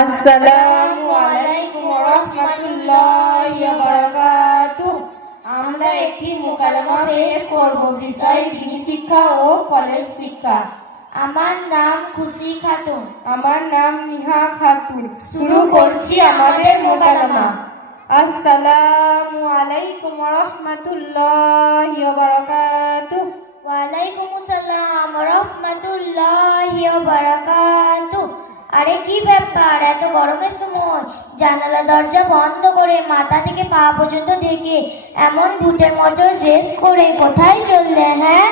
আসসালামু আলাইকুম ওয়া রাহমাতুল্লাহি ওয়া বারাকাতুহু। আমরা একটি মুকালমা পেশ করব, বিষয় দ্বীনি শিক্ষা ও কলেজ শিক্ষা। আমার নাম খুশি খাতুন। আমার নাম নিহা খাতুন। শুরু করছি আমাদের মুকালমা। আসসালামু আলাইকুম ওয়া রাহমাতুল্লাহি ওয়া বারাকাতুহু। ওয়ালাইকুম আসসালাম ওয়া রাহমাতুল্লাহি ওয়া বারাকাতুহু। আরে কি ব্যাপার, এত গরমের সময় জানালা দরজা বন্ধ করে মাথা থেকে পা পর্যন্ত ঢেকে এমন ভূতের মতো ড্রেস করে কোথায় চললে? হ্যাঁ,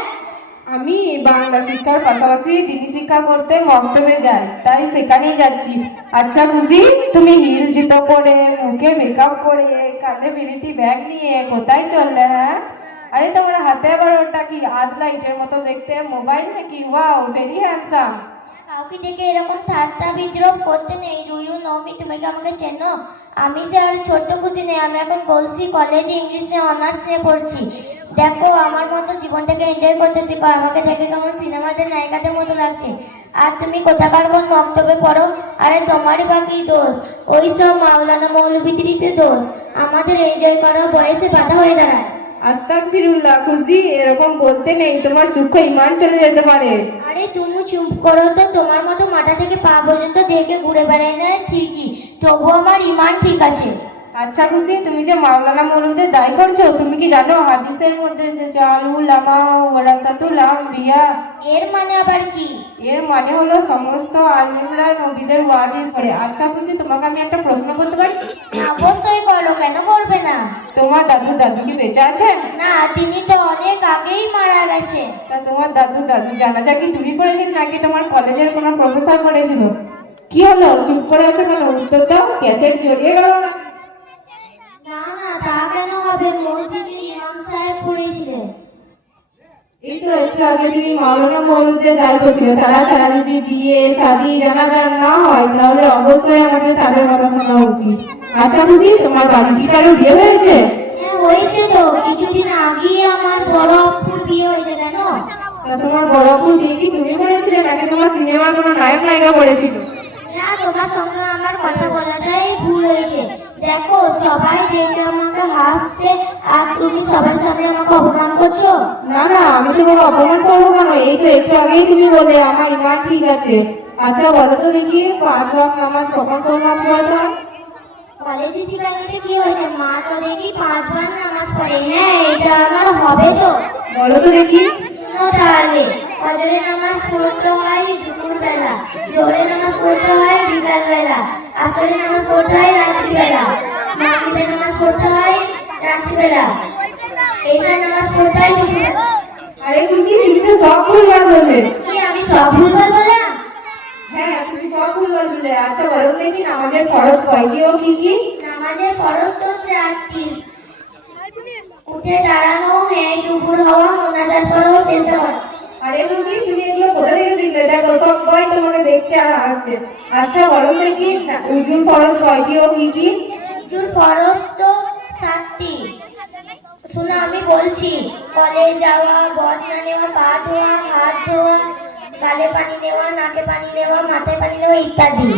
আমি বাংলা শিক্ষার পাশাপাশি দ্বীনি শিক্ষা করতে মক্তবে যাই, তাই সেখানেই যাচ্ছি। আচ্ছা খুশি, তুমি হিল জুতো পরে, মুখে মেকআপ করে, কাঁধে বিরিটি ব্যাগ নিয়ে কোথায় চললে? হ্যাঁ, আরে তোমার হাতে আবার ওটা কি? আজ লাইটের মতো দেখতে, মোবাইল নাকি? Wow, very handsome. কাউকে দেখে এরকম ঠাট্টা বিদ্রোহ করতে নেই। Do you know me? তুমি কি আমাকে চেনো? আমি সে আর ছোট্ট খুশি নেই, আমি এখন গলসি কলেজে ইংলিশে অনার্স নিয়ে পড়ছি। দেখো, আমার মতো জীবনটাকে এনজয় করতে শেখো। আমাকে দেখে কেমন সিনেমাদের নায়িকাদের মতো লাগছে। আর তুমি কোথাকার কোন মক্তবে পড়ো? আরে তোমারই বাকি দোষ, ওই সব মাওলানা মৌলবীদেরই দোষ। আমাদের এনজয় করা বয়সে বাধা হয়ে দাঁড়ায়। আস্তাগফিরুল্লাহ খুশি, এরকম বলতে নেই, তোমার সূক্ষ্ম ঈমান চলে যেতে পারে। আরে তুমি চুপ করো তো। তোমার মতো মাথা থেকে পা পর্যন্ত দেখে ঘুরে বেড়াই না ঠিকই, তবু আমার ঈমান ঠিক আছে। আচ্ছা খুশি, তুমি যে মাওলানা মৌলবীদের দায়ী করছো, তুমি কি জানো হাদিসের মধ্যে এসেছে আল উলামা ওয়ারাসাতুল আমবিয়া? এর মানে আবার কি? এর মানে হলো সমস্ত আলিমরা নবীদের ওয়ারিস করে। আচ্ছা খুশি, তোমাকে আমি একটা প্রশ্ন করতে পারি? অবশ্যই করো, কেন করবে না? তোমার দাদু দাদু কি বেঁচে আছেন? না, তিনি তো অনেক আগেই মারা গেছে। তা তোমার দাদু দাদু জানাজা কি তুমি পড়েছেন নাকি তোমার কলেজের কোনো প্রফেসর পড়েছিল? কি হলো, চুপ করে আছো কেন? উত্তর দাও, ক্যাসেট জড়িয়ে গেল না? না না, তা কেন হবে? মসজিদে ইমাম সাহেব পড়েছিলেন। এই তো একটু আগে তুমি মাওলানা মৌলবীদের দায়ী করছিলে, তারা ছাড়া যদি বিয়ে শাদী জানাজা না হয় তাহলে অবশ্যই আমাদের তাদের কথা শোনা উচিত। আচ্ছা খুশি, তোমার বাড়ির কি কারো বিয়ে হয়েছে? হ্যাঁ হয়েছে তো, কিছুদিন আগেই আমার বড় আপুর বিয়ে হয়েছে, জানো? তা তোমার বড় আপুর বিয়ে কি তুমি করেছিলে নাকি তোমার সিনেমার কোনো নায়ক নায়িকা করেছিল? না, তোমার সঙ্গে আমার কথা বলাটাই ভুল হয়েছে। দেখো, সবাই দেখে আমাকে হাসছে আর তুমি সবার সামনে আমাকে অপমান করছো। না না, আমি তোমাকে অপমান করবো কেন? এই তো একটু আগেই তুমি বলে আমার ইমান ঠিক আছে। আচ্ছা বলো তো দেখি, 5 ওয়াক্ত নামাজ কখন করলাম পড়া? কলেজে শিখানোতে কি হয়েছে? মা তো দেখি 5 বার নামাজ পড়ে। হ্যাঁ, এটা আমার হবে তো। বলো তো দেখি। তাহলে ফজরের নামাজ পড়তে হয় দুপুরবেলা, জোহরের নামাজ পড়তে হয় বিকালবেলা, আসরের নামাজ পড়তে হয় রাত্রিবেলা, মাগরিবের নামাজ পড়তে হয় রাত্রিবেলা, এশার নামাজ পড়তে হয় দুপুরবেলা। আরে খুশি, তুমি তো সব ভুলভাল বললে। কি আমি সব ভুলভাল বললাম? হ্যাঁ, তুমি সব ভুলভাল বললে। আচ্ছা বলো তো দেখি, নামাজের ফরজ কয়টি ও কি কি? নামাজের ফরজ তো 4টি। উঠে দাঁড়ানো, হ্যাঁ দুপুর হওয়া, মোনাজাত করা ও সেজদা করা। আরে খুশি, তুমি এগুলো কোথা থেকে শিখলে? দেখো সবাই তোমাকে দেখছে আর হাসছে। আচ্ছা বলো তো দেখি, উজুর ফরজ কয়টি ও কি কি? উজুর ফরজ তো 7টি। শোনো আমি বলছি, কলেজ যাওয়া, বদনা নেওয়া, পা ধোয়া, হাত ধোয়া, গালে পানি নেওয়া, নাকে পানি নেওয়া, মাথায় পানি নেওয়া ইত্যাদি।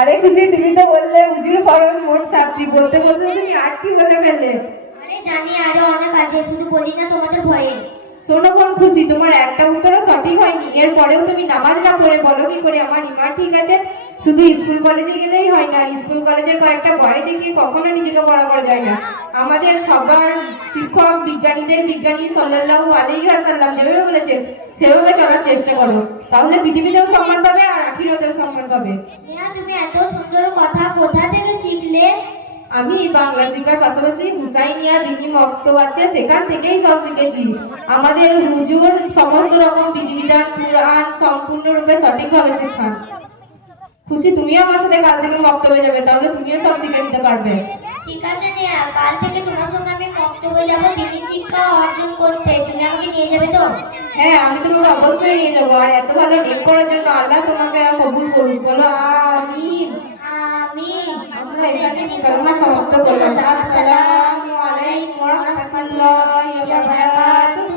আরে খুশি, তুমি তো বললে উজুর ফরজ মোট 7টি, বলতে বলতে তুমি 8টি বলে ফেললে। আরে জানি, আরে অনেক আছে, শুধু বলি না তোমাদের ভয়ে। শোনো কোন খুশি, তোমার একটা উত্তরও সঠিক হয়নি। এরপরেও তুমি নামাজ না পড়ে বলো কি করে আমার ইমান ঠিক আছে? শুধু স্কুল কলেজে গেলেই হয় না, আর স্কুল কলেজের কয়েকটা ঘরে দেখিয়ে কখনো নিজেকে বড় করা যায় না। আমাদের সবার শিক্ষক বিজ্ঞানীদের বিজ্ঞানী সাল্লাল্লাহু আলাইহি ওয়াসাল্লাম যেভাবে বলেছেন সেভাবে চলার চেষ্টা করো, তাহলে পৃথিবীতেও সম্মান পাবে আর আখিরাতেও সম্মান পাবে। নেহা, তুমি এত সুন্দর কথা কোথা থেকে শিখলে? আমি বাংলা শিক্ষার পাশাপাশি হুসাইনিয়া দ্বীনি মক্তব আছে, সেখান থেকেই সব শিখেছি। আমাদের হুজুর সমস্ত রকম বিধিবিধান কুরআন সম্পূর্ণরূপে সঠিকভাবে শেখান। খুশি, তুমিও আমার সাথে কাল থেকে মক্তবে যাবে, তাহলে তুমিও সব শিখে নিতে পারবে। ঠিক আছে নেহা, কাল থেকে তোমার সঙ্গে আমি মক্তবে যাবো দ্বীনি শিক্ষা অর্জন করতে। তুমি আমাকে নিয়ে যাবে তো? হ্যাঁ, আমি তোমাকে অবশ্যই নিয়ে যাবো। আর এত ভালো নেক করার জন্য আল্লাহ তোমাকে কবুল করুন। বলো আমিন। আমিন। আমরা এখানে কালেমা সমাপ্ত করলাম। আসসালামু আলাইকুম ওয়া রাহমাতুল্লাহি ওয়া বারাকাতুহু।